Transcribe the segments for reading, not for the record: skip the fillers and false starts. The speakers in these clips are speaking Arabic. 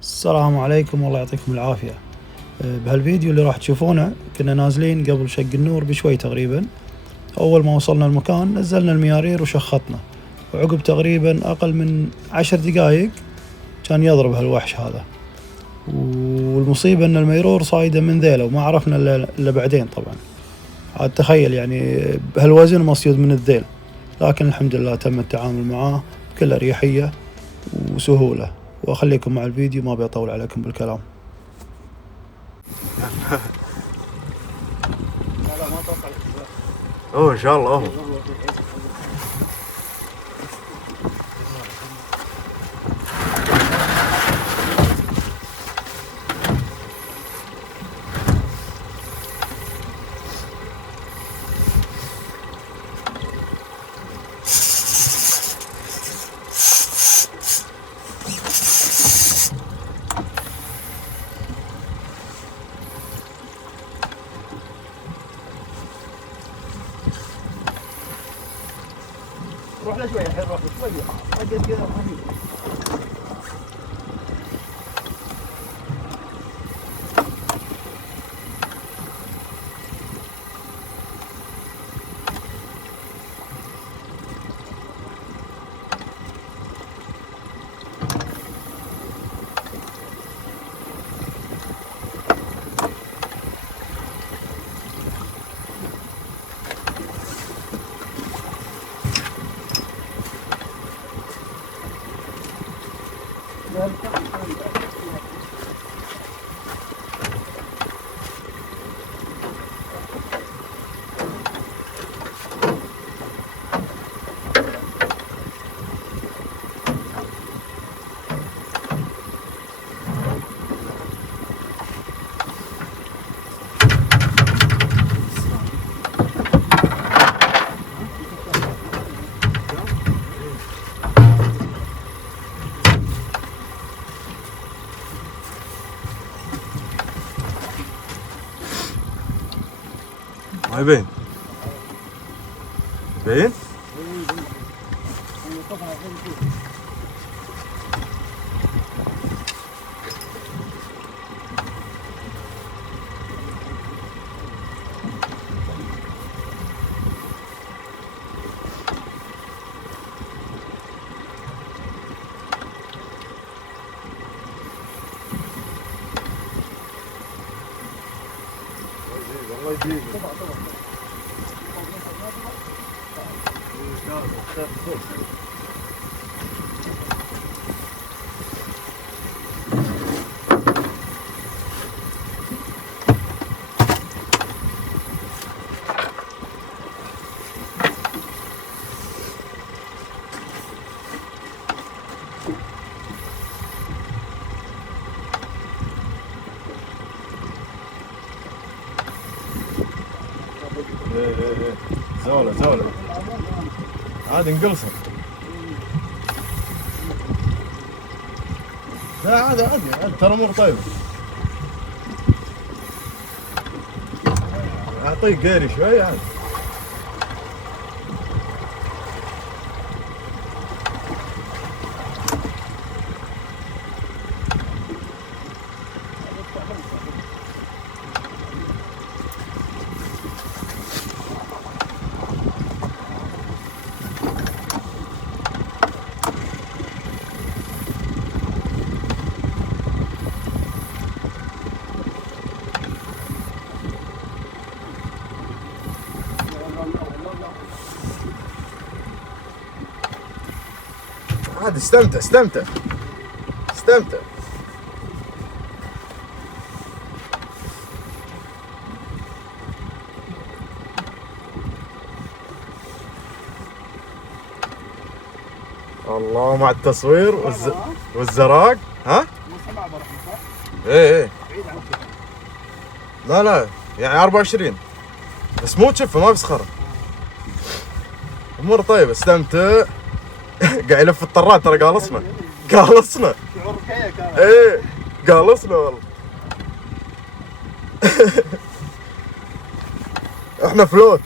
السلام عليكم والله يعطيكم العافية. بهالفيديو اللي راح تشوفونه كنا نازلين قبل شق النور بشوي تقريبا. أول ما وصلنا المكان نزلنا الميارير وشخطنا، وعقب تقريبا أقل من 10 دقايق كان يضرب هالوحش هذا. والمصيبة أن الميرور صايدة من ذيله وما عرفنا إلا بعدين طبعا. عاد تخيل يعني بهالوزن مصيود من الذيل، لكن الحمد لله تم التعامل معاه بكل أريحية وسهولة. وأخليكم مع الفيديو، ما بيطول عليكم بالكلام. اوه ان شاء الله. روح له شوي الحين، روح له شوي رقد كذا خفيف. ما يبين باين. الله يجيك. ايه زولة عاد انقلصت. لا عادي ترى امور طيبة. اعطيك قيري شوي عادي. عاد استمتع. الله مع التصوير والزراق. ها؟ ايه لا يعني 24 بس مو تشفه، ما في صخره. امور طيبه، استمتع. قاعد يلف الطرات، ترى قالصنا. شعور كيك. ايه قالصنا والله. احنا فلوت.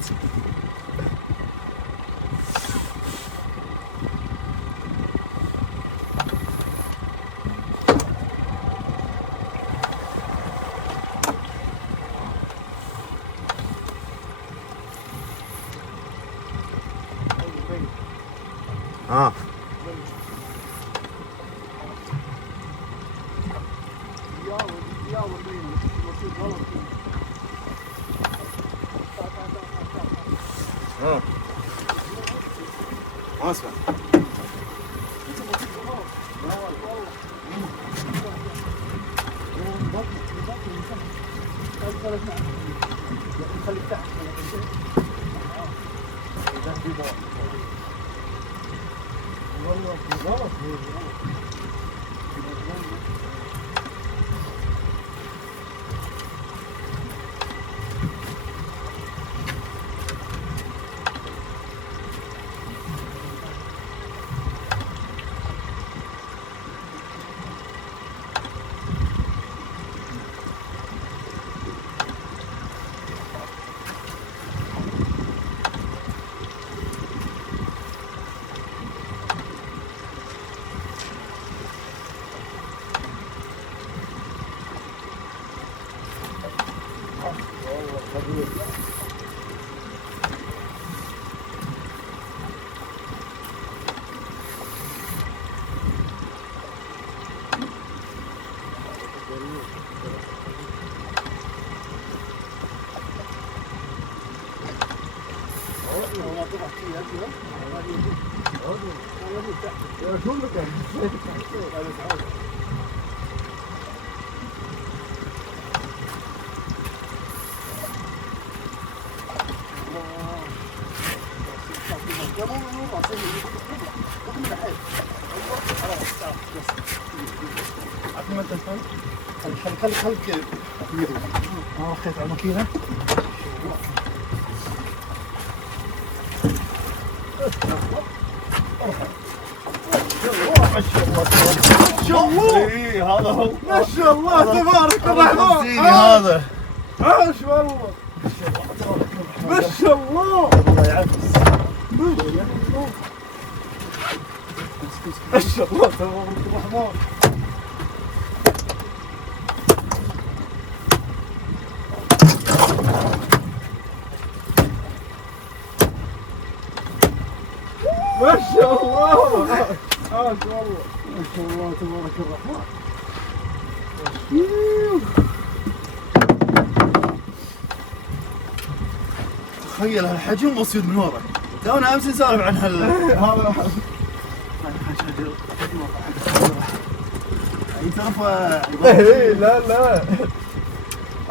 ها ها ما اسمع خليك ما رخيت على الماكينه. ما شاء الله هذا هو ما شاء الله تبارك الرحمن هذا عاش والله ما شاء الله الله يعافيك. ما شاء الله تبارك الرحمن. ما شاء الله عاش والله ما شاء الله تبارك الرحمن. تخيل هالحجم مصيد من ورا. تونا امس نسولف عن هذا لا لا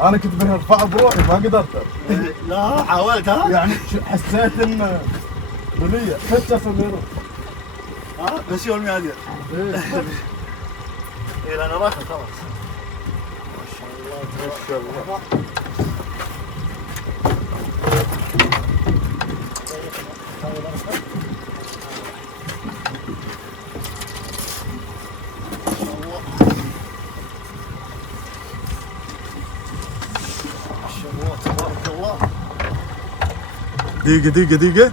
انا كنت برفع بروحي ما قدرت لا حاولت ها؟ يعني حسيت ان بليه حتى سميره بس يوم الميادين. اي لان راكب خلاص. ما شاء الله تبارك الله. دقيقة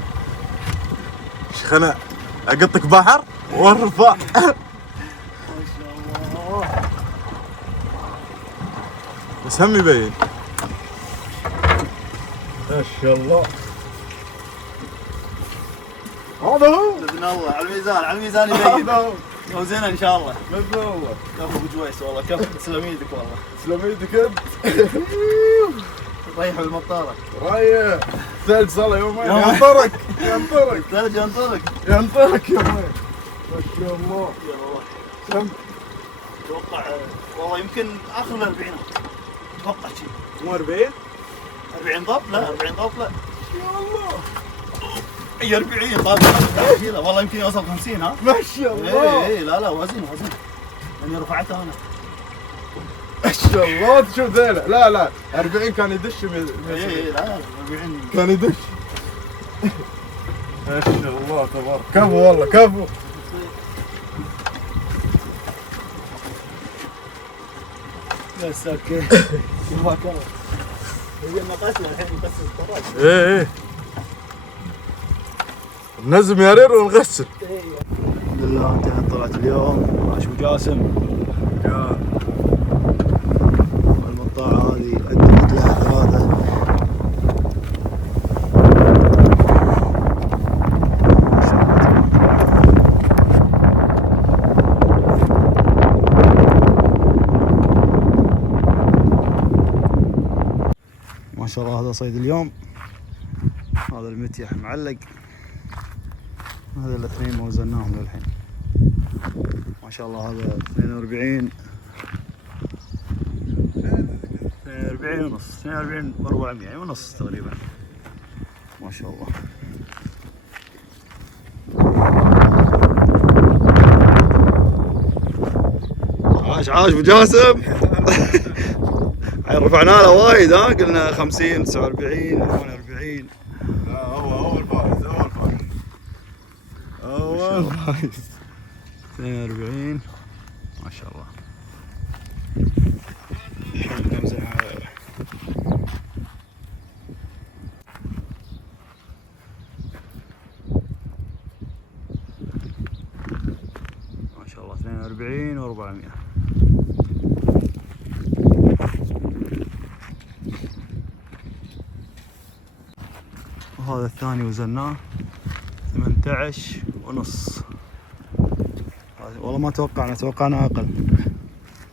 شيخ انا اقطك بحر وارفع. ما شاء الله. بس هم يبين. ما شاء الله هذا هو باذن الله على الميزان يبين. هذا هو وزينا ان شاء الله. باذن الله. كفو ابو جويس والله كفو. تسلم ايدك والله. تسلم ايدك انت. ريحوا المطاره. رايح ثلج صار يومين يومين. ينطرك ثلج ينطلق. ينطرك يومين. ما شاء الله يا الله. كم اتوقع والله يمكن اخر ال 40 اتوقع شيء. مو 40؟ 40 ضب؟ لا 40 ضب لا. يا الله اي 40 ضب كذا والله يمكن يوصل 50 ها؟ ما شاء الله اي لا وزن لاني رفعتها انا. ما شاء الله تشوف ذيله لا 40 كان يدش اي لا 40 كان يدش. ما شاء الله تبارك كفو والله كفو. بس اوكي. ما كان هي مقاسنا الحين نقص الطراج. ايه ننزل يارير ونغسل. الحمد لله انتهت طلعت اليوم. عاش ابو جاسم. المطاعة هذه قدمت لها 3. شاء الله هذا صيد اليوم. هذا المتيح معلق، هذا الاثنين ما وزناهم للحين. ما شاء الله هذا 42 ونص، 42 و400 يعني ونص تقريبا. ما شاء الله. عاش ابو جاسم. رفعنا له وايد، قلنا 50 49 48. لا اول فايز اول فايز 42 ما شاء الله. الحين نوزن ما شاء الله 42 و400. وهذا الثاني وزناه 18 ونص. والله ما توقعنا اقل.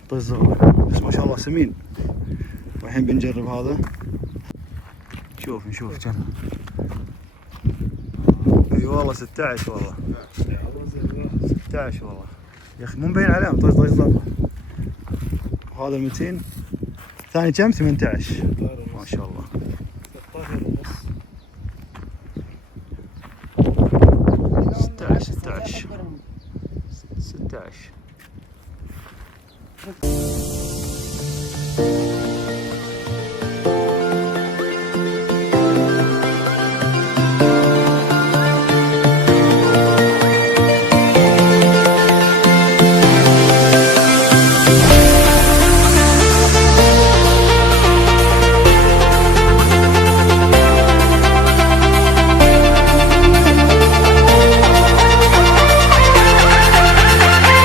طز بس ما شاء الله سمين. والحين بنجرب هذا. نشوف كم. اي والله 16 والله. 16 والله يا اخي مو مبين عليهم. طز ضربه. وهذا 200. ثاني كم؟ 18 ما شاء الله. 16